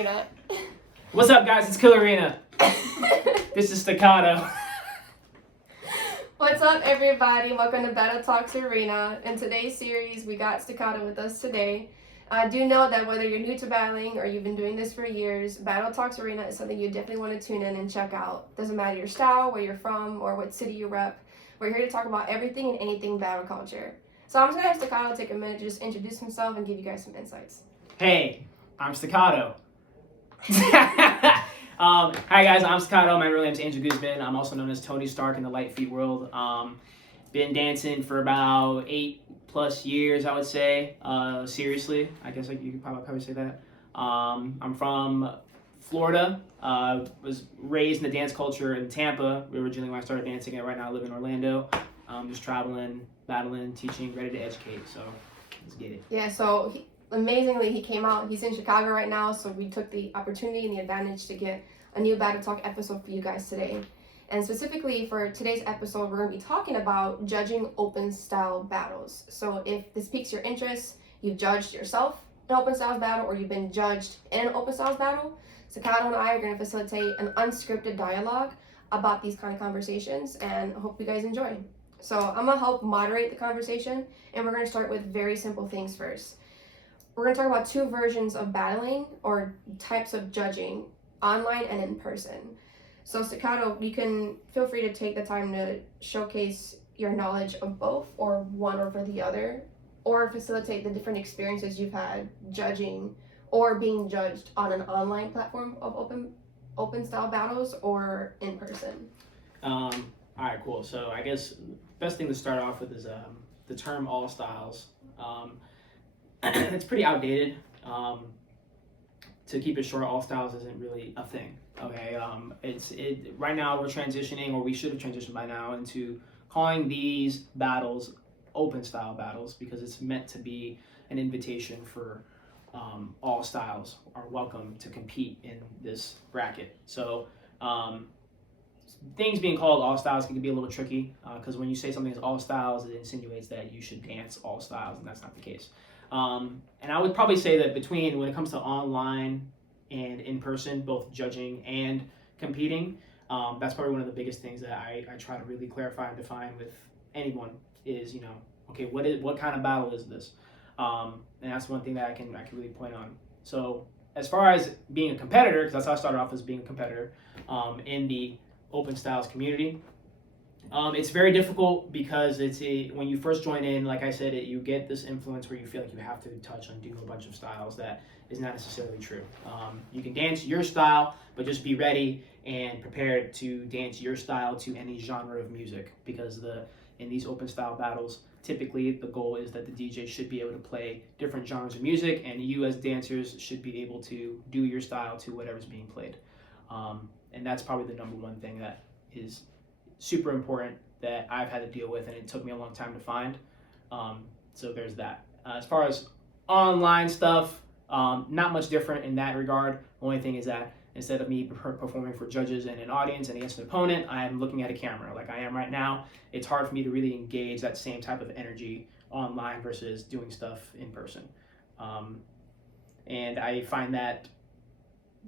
Arena. What's up, guys? It's Killer Arena. This is Staccato. What's up, everybody? Welcome to Battle Talks Arena. In today's series, we got Staccato with us today. Do know that whether you're new to battling or you've been doing this for years, Battle Talks Arena is something you definitely want to tune in and check out. Doesn't matter your style, where you're from, or what city you rep. We're here to talk about everything and anything battle culture. So I'm just going to have Staccato take a minute to just introduce himself and give you guys some insights. Hey, I'm Staccato. Hi guys, I'm Staccato. My real name's Angel Guzman. I'm also known as Tony Stark in the light feet world. Been dancing for about 8+ years, I would say. Seriously, I guess you could probably say that. I'm from Florida. Was raised in the dance culture in Tampa originally when I started dancing, and right now I live in Orlando. Just traveling, battling, teaching, ready to educate. So let's get it. Yeah, so amazingly, he came out. He's in Chicago right now, so we took the opportunity and the advantage to get a new Battle Talk episode for you guys today. And specifically for today's episode, we're going to be talking about judging open style battles. So if this piques your interest, you've judged yourself in an open styles battle, or you've been judged in an open styles battle, Staccato and I are going to facilitate an unscripted dialogue about these kind of conversations, and I hope you guys enjoy. So I'm going to help moderate the conversation, and we're going to start with very simple things first. We're going to talk about two versions of battling, or types of judging, online and in person. So Staccato, you can feel free to take the time to showcase your knowledge of both, or one over the other, or facilitate the different experiences you've had judging or being judged on an online platform of open style battles or in person. All right, cool. So I guess best thing to start off with is the term all styles. It's pretty outdated. To keep it short, all styles isn't really a thing. Okay, right now we're transitioning, or we should have transitioned by now, into calling these battles open style battles, because it's meant to be an invitation for all styles are welcome to compete in this bracket. So things being called all styles can be a little tricky, because when you say something is all styles, it insinuates that you should dance all styles, and that's not the case. And I would probably say that when it comes to online and in person, both judging and competing, that's probably one of the biggest things that I try to really clarify and define with anyone is, okay, what kind of battle is this? And that's one thing that I can really point on. So as far as being a competitor, because that's how I started off, as being a competitor in the open styles community, it's very difficult, because when you first join in, like I said, you get this influence where you feel like you have to touch and do a bunch of styles. That is not necessarily true. You can dance your style, but just be ready and prepared to dance your style to any genre of music, because in these open style battles, typically the goal is that the DJ should be able to play different genres of music, and you as dancers should be able to do your style to whatever's being played. And that's probably the number one thing that is super important that I've had to deal with, and it took me a long time to find. So there's that. As far as online stuff, not much different in that regard. The only thing is that instead of me performing for judges and an audience and against an opponent, I am looking at a camera like I am right now. It's hard for me to really engage that same type of energy online versus doing stuff in person. And I find that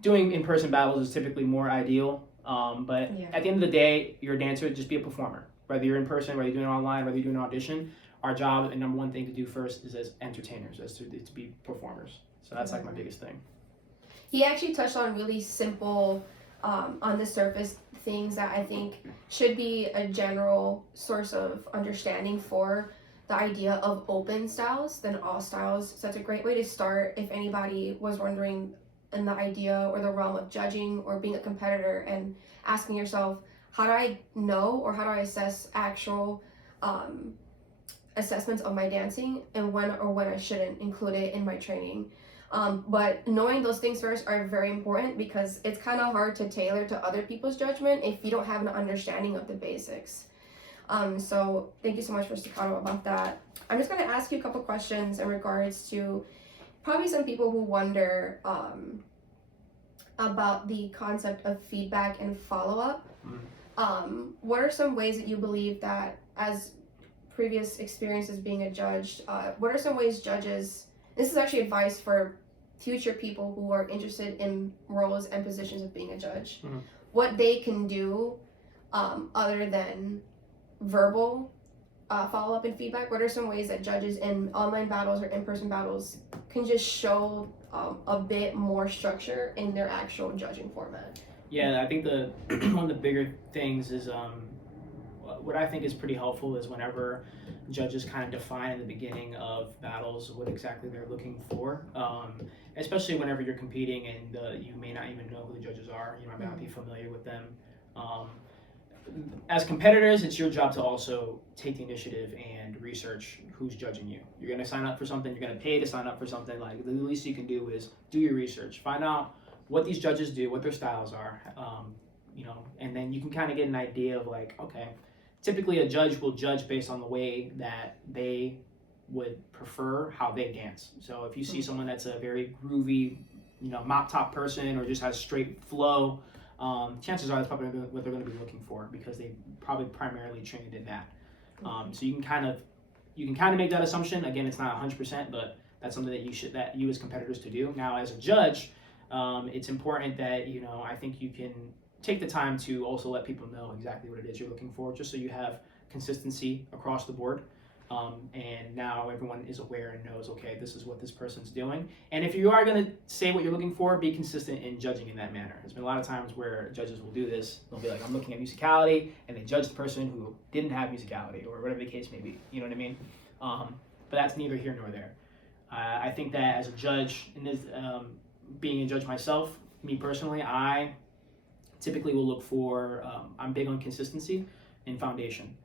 doing in-person battles is typically more ideal. But at the end of the day, you're a dancer, just be a performer. Whether you're in person, whether you're doing it online, whether you're doing an audition, our job and number one thing to do first is as entertainers, to be performers. So that's like my biggest thing. He actually touched on really simple, on the surface things that I think should be a general source of understanding for the idea of open styles than all styles. So that's a great way to start if anybody was wondering in the idea or the realm of judging or being a competitor, and asking yourself, how do I know, or how do I assess actual assessments of my dancing, and when I shouldn't include it in my training. But knowing those things first are very important, because it's kind of hard to tailor to other people's judgment if you don't have an understanding of the basics. So thank you so much for Staccato about that. I'm just going to ask you a couple questions in regards to probably some people who wonder about the concept of feedback and follow-up. What are some ways that you believe that, as previous experiences being a judge, what are some ways judges, this is actually advice for future people who are interested in roles and positions of being a judge, Mhm. what they can do other than verbal follow-up and feedback. What are some ways that judges in online battles or in-person battles can just show a bit more structure in their actual judging format? Yeah, I think the one of the bigger things is what I think is pretty helpful is whenever judges kind of define in the beginning of battles what exactly they're looking for, especially whenever you're competing and you may not even know who the judges are, you might not be familiar with them. As competitors, it's your job to also take the initiative and research who's judging you. You're going to sign up for something, you're going to pay to sign up for something. Like, the least you can do is do your research, find out what these judges do, what their styles are, and then you can kind of get an idea of like, okay, typically a judge will judge based on the way that they would prefer how they dance. So if you see someone that's a very groovy, mop top person or just has straight flow, chances are that's probably what they're going to be looking for because they probably primarily trained in that. So you can kind of make that assumption. Again, it's not 100%, but that's something that you as competitors to do. Now, as a judge, it's important that I think you can take the time to also let people know exactly what it is you're looking for, just so you have consistency across the board. And now everyone is aware and knows, okay, this is what this person's doing. And if you are going to say what you're looking for, be consistent in judging in that manner. There's been a lot of times where judges will do this. They'll be like, I'm looking at musicality, and they judge the person who didn't have musicality, or whatever the case may be. You know what I mean? But that's neither here nor there. I think that as a judge, and being a judge myself, me personally, I typically will look for, I'm big on consistency and foundation.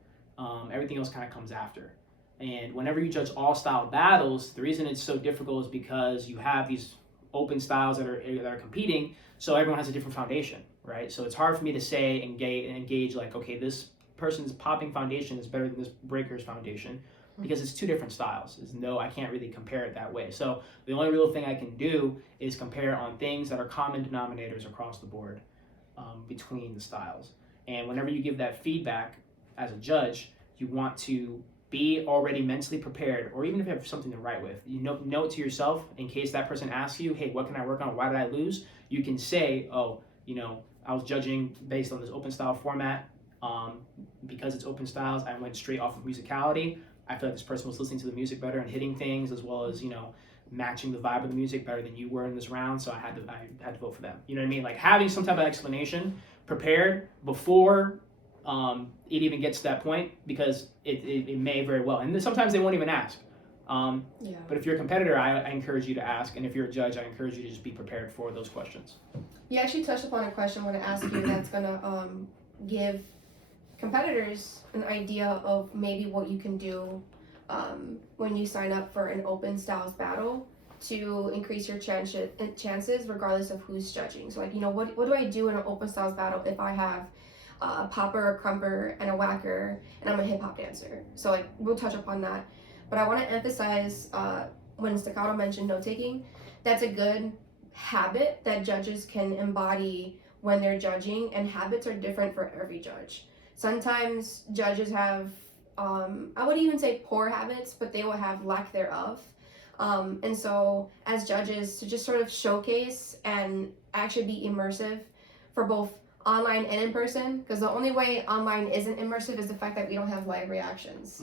Everything else kind of comes after. And whenever you judge all style battles, the reason it's so difficult is because you have these open styles that are competing, so everyone has a different foundation, right? So it's hard for me to say and engage like, okay, this person's popping foundation is better than this breaker's foundation, because it's two different styles. I can't really compare it that way. So the only real thing I can do is compare on things that are common denominators across the board between the styles. And whenever you give that feedback as a judge, you want to be already mentally prepared, or even if you have something to write with, know it to yourself in case that person asks you, hey, what can I work on? Why did I lose? You can say, oh, I was judging based on this open style format. Because it's open styles, I went straight off of musicality. I feel like this person was listening to the music better and hitting things, as well as, matching the vibe of the music better than you were in this round, so I had to vote for them. You know what I mean? Like, having some type of explanation prepared before it even gets to that point, because it may very well, and then sometimes they won't even ask. But if you're a competitor, I encourage you to ask, and if you're a judge, I encourage you to just be prepared for those questions. You actually touched upon a question I want to ask you that's going to give competitors an idea of maybe what you can do when you sign up for an open styles battle to increase your chances regardless of who's judging. So, like, what do I do in an open styles battle if I have a popper, a crumper, and a whacker, and I'm a hip-hop dancer? So, like, we'll touch upon that. But I want to emphasize, when Staccato mentioned note-taking, that's a good habit that judges can embody when they're judging, and habits are different for every judge. Sometimes judges have, I wouldn't even say poor habits, but they will have lack thereof. And so as judges, to just sort of showcase and actually be immersive for both online and in person, because the only way online isn't immersive is the fact that we don't have live reactions.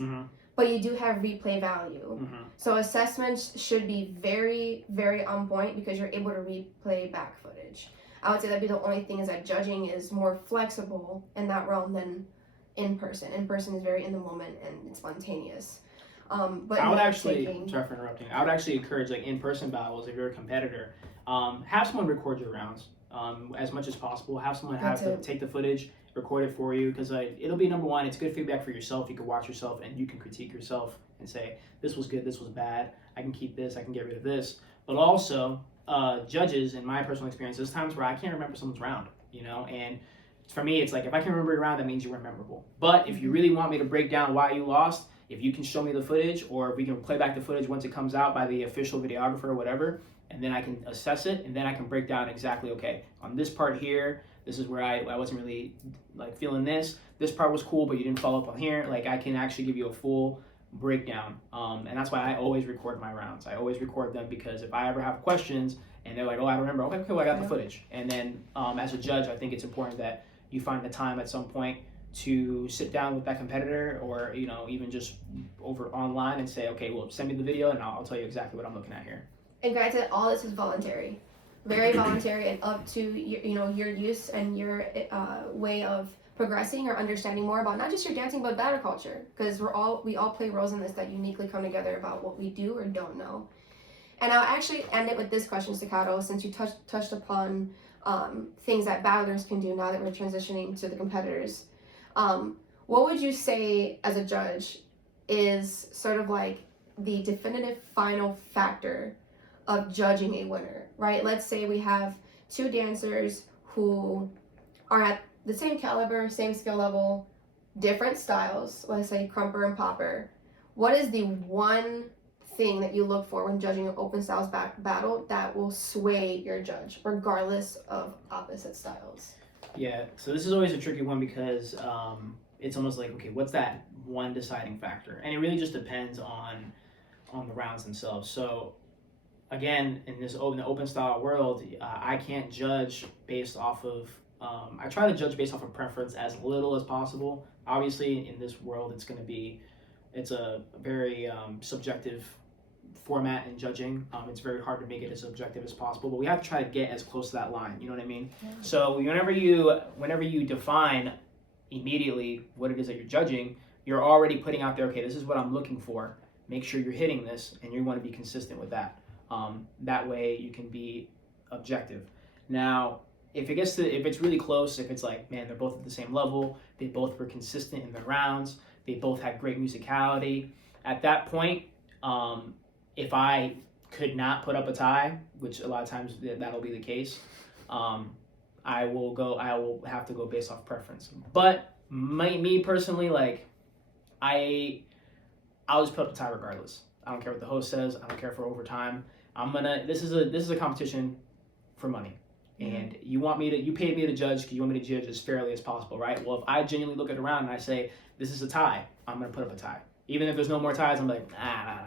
But you do have replay value. So assessments should be very, very on point because you're able to replay back footage. I would say that'd be the only thing, is that judging is more flexible in that realm than in person. In person is very in the moment and it's spontaneous. But I would actually, sorry for interrupting, I would actually encourage, like, in-person battles, if you're a competitor, have someone record your rounds as much as possible. Have someone take the footage, record it for you, because it'll be, number one, it's good feedback for yourself. You can watch yourself and you can critique yourself and say, this was good, this was bad, I can keep this, I can get rid of this. But also, judges, in my personal experience, there's times where I can't remember someone's round, and for me, it's like, if I can remember your round, that means you were memorable. But if you really want me to break down why you lost, if you can show me the footage, or if we can play back the footage once it comes out by the official videographer or whatever, and then I can assess it, and then I can break down exactly, okay, on this part here, this is where I wasn't really, like, feeling this part was cool, but you didn't follow up on here. Like, I can actually give you a full breakdown. And that's why I always record my rounds. I always record them because if I ever have questions and they're like, oh, I don't remember, okay, cool, I got the footage. And then as a judge, I think it's important that you find the time at some point to sit down with that competitor, or even just over online and say, okay, well, send me the video and I'll tell you exactly what I'm looking at here. And granted, all this is voluntary, very voluntary, and up to your use and your way of progressing or understanding more about not just your dancing but battle culture, because we all play roles in this that uniquely come together about what we do or don't know. And I'll actually end it with this question, Staccato, since you touched upon things that battlers can do now that we're transitioning to the competitors. What would you say as a judge is sort of like the definitive final factor of judging a winner, right? Let's say we have two dancers who are at the same caliber, same skill level, different styles, let's say crumper and popper. What is the one thing that you look for when judging an open styles battle that will sway your judge, regardless of opposite styles? Yeah, so this is always a tricky one because it's almost like, okay, what's that one deciding factor? And it really just depends on the rounds themselves. So again, in the open style world, I can't judge based off of, I try to judge based off of preference as little as possible. Obviously, in this world, it's a very subjective format in judging. It's very hard to make it as subjective as possible, but we have to try to get as close to that line. You know what I mean? Yeah. So whenever you define immediately what it is that you're judging, you're already putting out there, okay, this is what I'm looking for. Make sure you're hitting this, and you want to be consistent with that. That way you can be objective. Now, if it's really close, if it's like, man, they're both at the same level, they both were consistent in their rounds, they both had great musicality, at that point, if I could not put up a tie, which a lot of times that'll be the case, I will have to go based off preference. But me personally, like, I'll just put up a tie regardless. I don't care what the host says. I don't care for overtime. This is a competition for money. And you paid me to judge because you want me to judge as fairly as possible, right? Well, if I genuinely look at it around and I say, this is a tie, I'm going to put up a tie. Even if there's no more ties, I'm like, nah.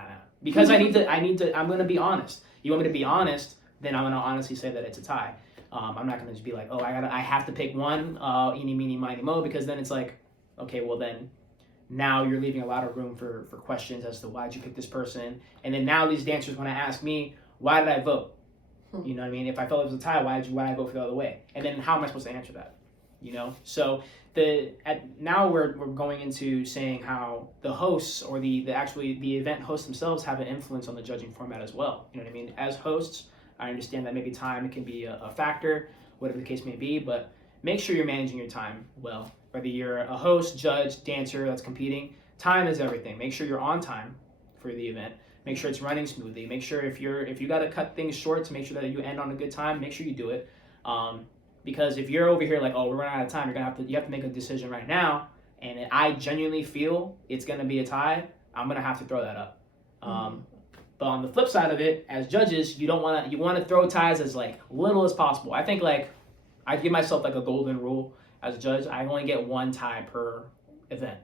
Because I'm going to be honest. You want me to be honest, then I'm going to honestly say that it's a tie. I'm not going to just be like, oh, I have to pick one, eeny, meeny, miny, mo, because then it's like, okay, well then, now you're leaving a lot of room for questions as to why'd you pick this person. And then now these dancers want to ask me, why did I vote? You know what I mean? If I felt it was a tie, why did I vote for the other way? And then how am I supposed to answer that? So now we're going into saying how the hosts or the event hosts themselves have an influence on the judging format as well. You know what I mean? As hosts, I understand that maybe time can be a factor, whatever the case may be, but make sure you're managing your time well. Whether you're a host, judge, dancer that's competing, time is everything. Make sure you're on time for the event. Make sure it's running smoothly. Make sure if you got to cut things short to make sure that you end on a good time, make sure you do it. Because if you're over here like, oh, we're running out of time, you have to make a decision right now, and I genuinely feel it's gonna be a tie, I'm gonna have to throw that up. But on the flip side of it, as judges, you want to throw ties as like little as possible. I think like I give myself like a golden rule as a judge. I only get one tie per event.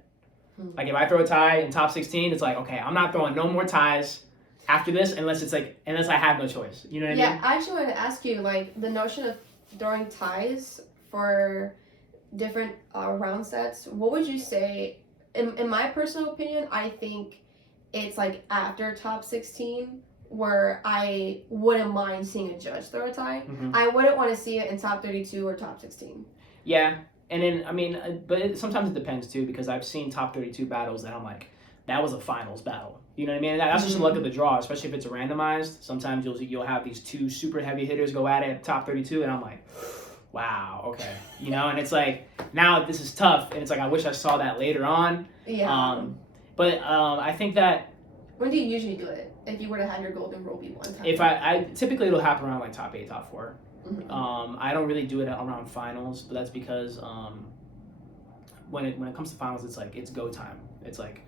Like if I throw a tie in top 16, it's like, okay, I'm not throwing no more ties after this unless I have no choice. You know what I mean? Yeah, I actually wanted to ask you, like, the notion of throwing ties for different round sets. What would you say? In my personal opinion, I think it's like after top 16 where I wouldn't mind seeing a judge throw a tie. I wouldn't want to see it in top 32 or top 16. Yeah. And then, but sometimes it depends too, because I've seen top 32 battles that I'm like, that was a finals battle. You know what I mean? That's just the luck of the draw, especially if it's randomized. Sometimes you'll have these two super heavy hitters go at it at top 32, and I'm like, wow, okay. And it's like, now this is tough, and it's like, I wish I saw that later on. Yeah. But I think that... When do you usually do it? If you were to have your golden rule be one time? If I typically it'll happen around like top 8, top 4. Mm-hmm. I don't really do it around finals, but that's because when it comes to finals, it's like it's go time. It's like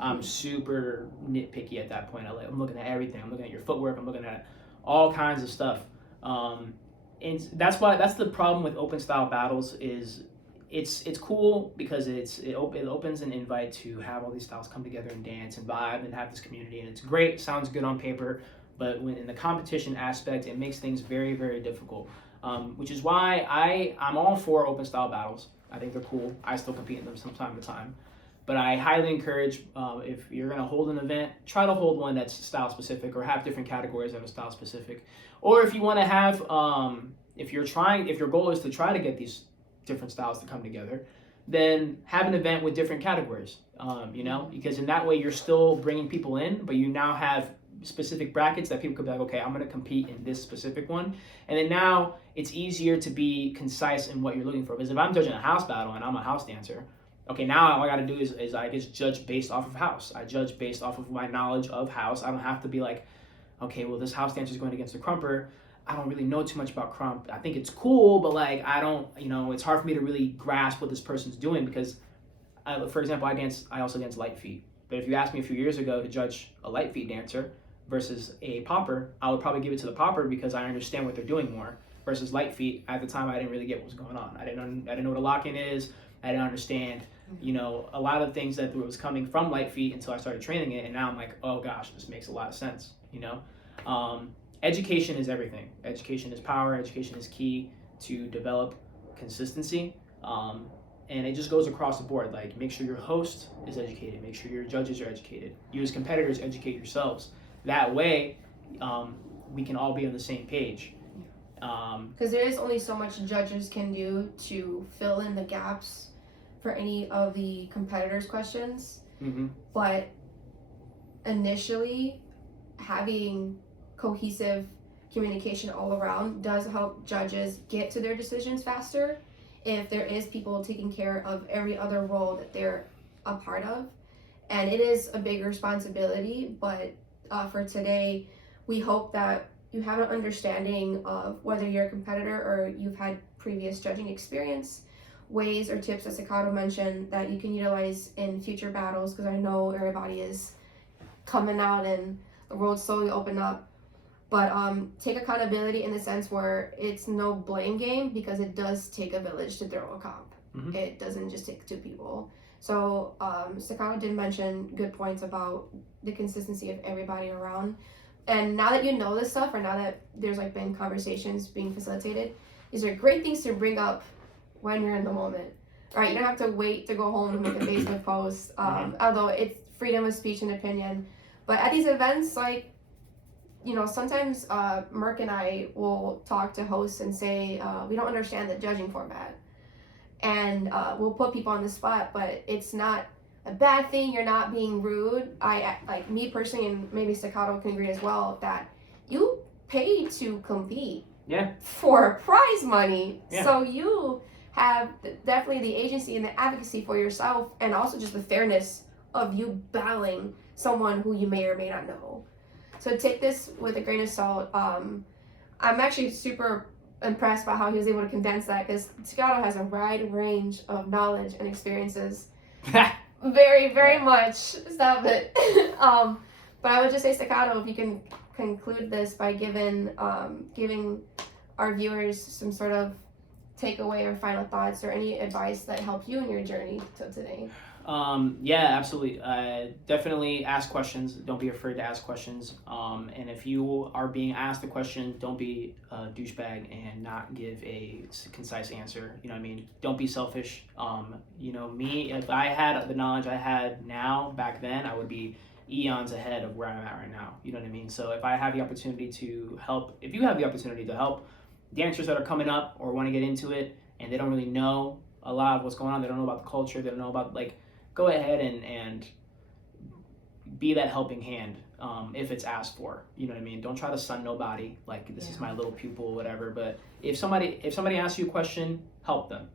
I'm super nitpicky at that point. I'm looking at everything. I'm looking at your footwork. I'm looking at all kinds of stuff. And that's the problem with open style battles is it's cool because it opens an invite to have all these styles come together and dance and vibe and have this community, and it's great. Sounds good on paper, but when in the competition aspect, it makes things very, very difficult. Which is why I'm all for open style battles. I think they're cool. I still compete in them from time to time. But I highly encourage, if you're going to hold an event, try to hold one that's style specific, or have different categories that are style specific. Or if you want to have, if your goal is to try to get these different styles to come together, then have an event with different categories, because in that way you're still bringing people in, but you now have specific brackets that people could be like, okay, I'm going to compete in this specific one. And then now it's easier to be concise in what you're looking for. Because if I'm judging a house battle and I'm a house dancer, okay, now all I got to do is I just judge based off of house. I judge based off of my knowledge of house. I don't have to be like, okay, well, this house dancer is going against the crumper. I don't really know too much about crump. I think it's cool, but like, I don't, it's hard for me to really grasp what this person's doing because, for example, I also dance light feet. But if you asked me a few years ago to judge a light feet dancer versus a popper, I would probably give it to the popper because I understand what they're doing more. Versus light feet, at the time, I didn't really get what was going on. I didn't know what a lock-in is. I didn't understand, a lot of things that was coming from light feet until I started training it. And now I'm like, oh gosh, this makes a lot of sense, Education is everything. Education is power. Education is key to develop consistency. And it just goes across the board. Like, make sure your host is educated. Make sure your judges are educated. You as competitors educate yourselves. That way, we can all be on the same page. Because there is only so much judges can do to fill in the gaps for any of the competitors' questions. Mm-hmm. But initially, having cohesive communication all around does help judges get to their decisions faster if there is people taking care of every other role that they're a part of. And it is a big responsibility, but for today, we hope that you have an understanding of whether you're a competitor or you've had previous judging experience, ways or tips that Staccato mentioned that you can utilize in future battles, because I know everybody is coming out and the world's slowly open up. But take accountability in the sense where it's no blame game, because it does take a village to throw a comp. Mm-hmm. It doesn't just take two people. So Staccato did mention good points about the consistency of everybody around. And now that you know this stuff, or now that there's been conversations being facilitated, these are great things to bring up when you're in the moment. Right? You don't have to wait to go home and make a Facebook post. Although it's freedom of speech and opinion. But at these events, sometimes Merck and I will talk to hosts and say, we don't understand the judging format. And we'll put people on the spot, but it's not a bad thing. You're not being rude. Me personally, and maybe Staccato can agree as well, that you pay to compete for prize money. Yeah. So you have definitely the agency and the advocacy for yourself, and also just the fairness of you battling someone who you may or may not know. So take this with a grain of salt. I'm actually super impressed by how he was able to condense that, because Staccato has a wide range of knowledge and experiences. Very, very much. Stop it. But I would just say, Staccato, if you can conclude this by giving our viewers some sort of takeaway or final thoughts, or any advice that helped you in your journey to today. Yeah, absolutely. Definitely ask questions. Don't be afraid to ask questions. And if you are being asked a question, don't be a douchebag and not give a concise answer. You know what I mean? Don't be selfish. Me, if I had the knowledge I had now back then, I would be eons ahead of where I'm at right now. You know what I mean? So if I have the opportunity to help, if you have the opportunity to help dancers that are coming up or want to get into it and they don't really know a lot of what's going on, they don't know about the culture, they don't know about go ahead and be that helping hand if it's asked for. You know what I mean? Don't try to sun nobody this is my little pupil, whatever. But if somebody asks you a question, help them.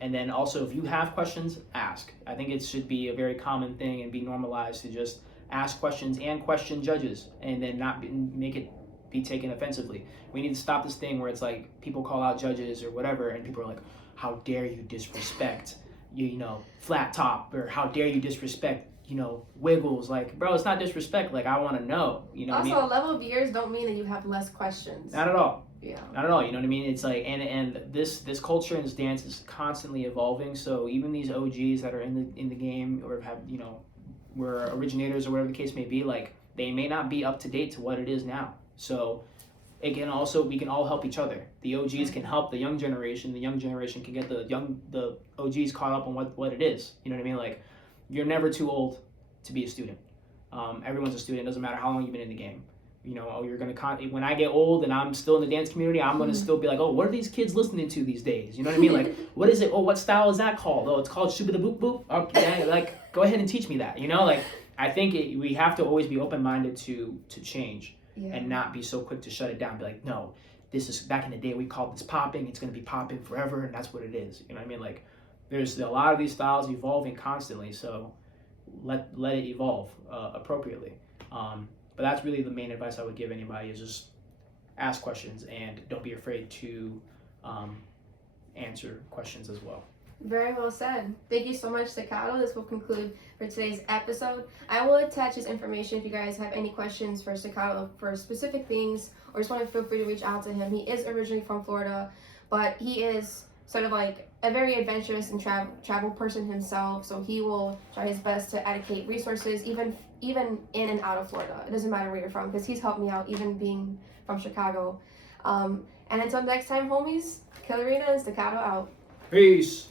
And then also, if you have questions, ask. I think it should be a very common thing and be normalized to just ask questions and question judges, and then not make it be taken offensively. We need to stop this thing where it's people call out judges or whatever, and people are like, how dare you disrespect flat top, or how dare you disrespect wiggles. Bro, it's not disrespect. I want to know. Also, a level of years don't mean that you have less questions. Not at all. Yeah. Not at all. You know what I mean? It's like, and this culture and this dance is constantly evolving. So even these OGs that are in the game or have, you know, were originators or whatever the case may be, like they may not be up to date to what it is now. So it can also, we can all help each other. The OGs can help the young generation. The young generation can get the OGs caught up on what it is. You know what I mean? Like you're never too old to be a student. Everyone's a student. It doesn't matter how long you've been in the game. You know, oh, you're gonna when I get old and I'm still in the dance community, I'm gonna still be like, oh, what are these kids listening to these days? You know what I mean? Like, what is it? Oh, what style is that called? Oh, it's called Shubba Boop Boop. Okay, like, go ahead and teach me that. You know, like, I think we have to always be open minded to change and not be so quick to shut it down. Be like, no, this is back in the day we called this popping. It's gonna be popping forever, and that's what it is. You know what I mean? Like, there's a lot of these styles evolving constantly, so let it evolve appropriately. But that's really the main advice I would give anybody is just ask questions and don't be afraid to answer questions as well. Very well said. Thank you so much, Staccato. This will conclude for today's episode. I will attach his information if you guys have any questions for Staccato for specific things or just want to feel free to reach out to him. He is originally from Florida, but he is sort of like a very adventurous and travel person himself, so he will try his best to educate resources even in and out of Florida. It doesn't matter where you're from because he's helped me out even being from Chicago. And until next time, homies, Killerina and Staccato out. Peace.